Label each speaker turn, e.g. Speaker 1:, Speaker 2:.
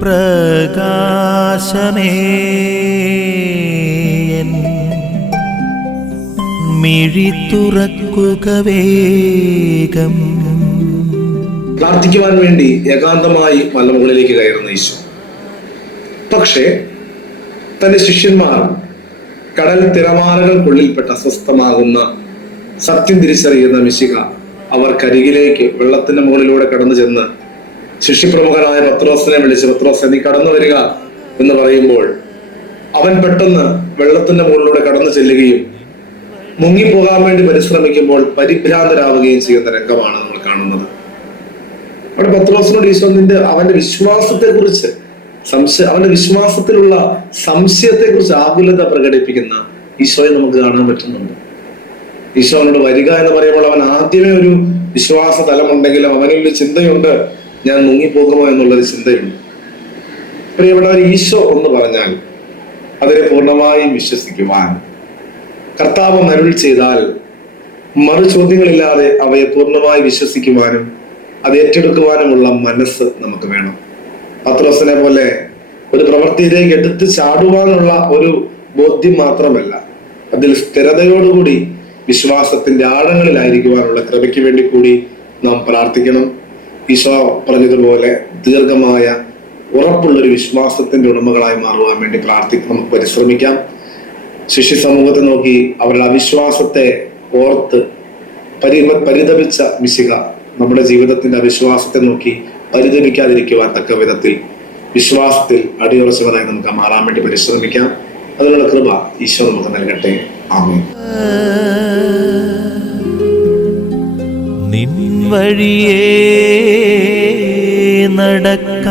Speaker 1: പ്രകാശമേ. മിഴി വേഗം.
Speaker 2: പ്രാർത്ഥിക്കുവാൻ വേണ്ടി ഏകാന്തമായി മലമുകളിലേക്ക് കയറുന്ന ഈശോ. പക്ഷേ തന്റെ ശിഷ്യന്മാർ കടൽ തിരമാലകൾക്കുള്ളിൽപ്പെട്ട അസ്വസ്ഥമാകുന്ന സത്യം തിരിച്ചറിയുന്ന മിശിക അവർക്കരികിലേക്ക് വെള്ളത്തിന്റെ മുകളിലൂടെ കടന്നു ചെന്ന് ശിഷ്യപ്രമുഖനായ പത്രോസിനെ വിളിച്ച് പത്രോസ് നീ കടന്നു വരിക എന്ന് പറയുമ്പോൾ അവൻ പെട്ടെന്ന് വെള്ളത്തിന്റെ മുകളിലൂടെ കടന്നു ചെല്ലുകയും മുങ്ങിപ്പോകാൻ വേണ്ടി പരിശ്രമിക്കുമ്പോൾ പരിഭ്രാന്തരാവുകയും ചെയ്യുന്ന രംഗമാണ് നമ്മൾ കാണുന്നത്. അവിടെ പത്രോസിനോട് ഈശോ അവന്റെ വിശ്വാസത്തെ കുറിച്ച് സംശയ അവന്റെ വിശ്വാസത്തിലുള്ള സംശയത്തെ കുറിച്ച് ആകുലത പ്രകടിപ്പിക്കുന്ന ഈശോയെ നമുക്ക് കാണാൻ പറ്റുന്നുണ്ട്. ഈശോ അവനോട് വരിക എന്ന് പറയുമ്പോൾ അവൻ ആദ്യമേ ഒരു വിശ്വാസ തലമുണ്ടെങ്കിലും അവനിൽ ചിന്തയുണ്ട്. ഞാൻ മുങ്ങിപ്പോകുമോ എന്നുള്ളൊരു ചിന്തയുണ്ട്. പ്രിയപ്പെട്ടവർ ഈശോ എന്ന് പറഞ്ഞാൽ അതിനെ പൂർണമായും വിശ്വസിക്കുവാൻ. കർത്താവ് മരുൾ ചെയ്താൽ മറു ചോദ്യങ്ങളില്ലാതെ അവയെ പൂർണമായി വിശ്വസിക്കുവാനും അത് ഏറ്റെടുക്കുവാനുമുള്ള മനസ്സ് നമുക്ക് വേണം. പത്രോസിനെ പോലെ ഒരു പ്രവൃത്തിയിലേക്ക് എടുത്ത് ചാടുവാനുള്ള ഒരു ബോധ്യം മാത്രമല്ല അതിൽ സ്ഥിരതയോടുകൂടി വിശ്വാസത്തിന്റെ ആഴങ്ങളിലായിരിക്കുവാനുള്ള കൃപയ്ക്ക് വേണ്ടി കൂടി നാം പ്രാർത്ഥിക്കണം. ഈശോ പറഞ്ഞതുപോലെ ദീർഘമായ ഉറപ്പുള്ള ഒരു വിശ്വാസത്തിന്റെ ഉടമകളായി മാറുവാൻ വേണ്ടി പ്രാർത്ഥിക്കാം നമുക്ക് പരിശ്രമിക്കാം. ശിഷ്യ സമൂഹത്തെ നോക്കി അവരുടെ അവിശ്വാസത്തെ ഓർത്ത് പരി പരിതപിച്ച മിശിക നമ്മുടെ ജീവിതത്തിന്റെ അവിശ്വാസത്തെ നോക്കി പരിതപിക്കാതിരിക്കുവാൻ തക്ക വിധത്തിൽ വിശ്വാസത്തിൽ അടിയുറച്ചവരായി നമുക്ക് മാറാൻ വേണ്ടി പരിശ്രമിക്കാം. അതിനുള്ള കൃപ ഈശോ നമുക്ക് നൽകട്ടെ. ആമേൻ.
Speaker 1: വഴിയേ നടക്ക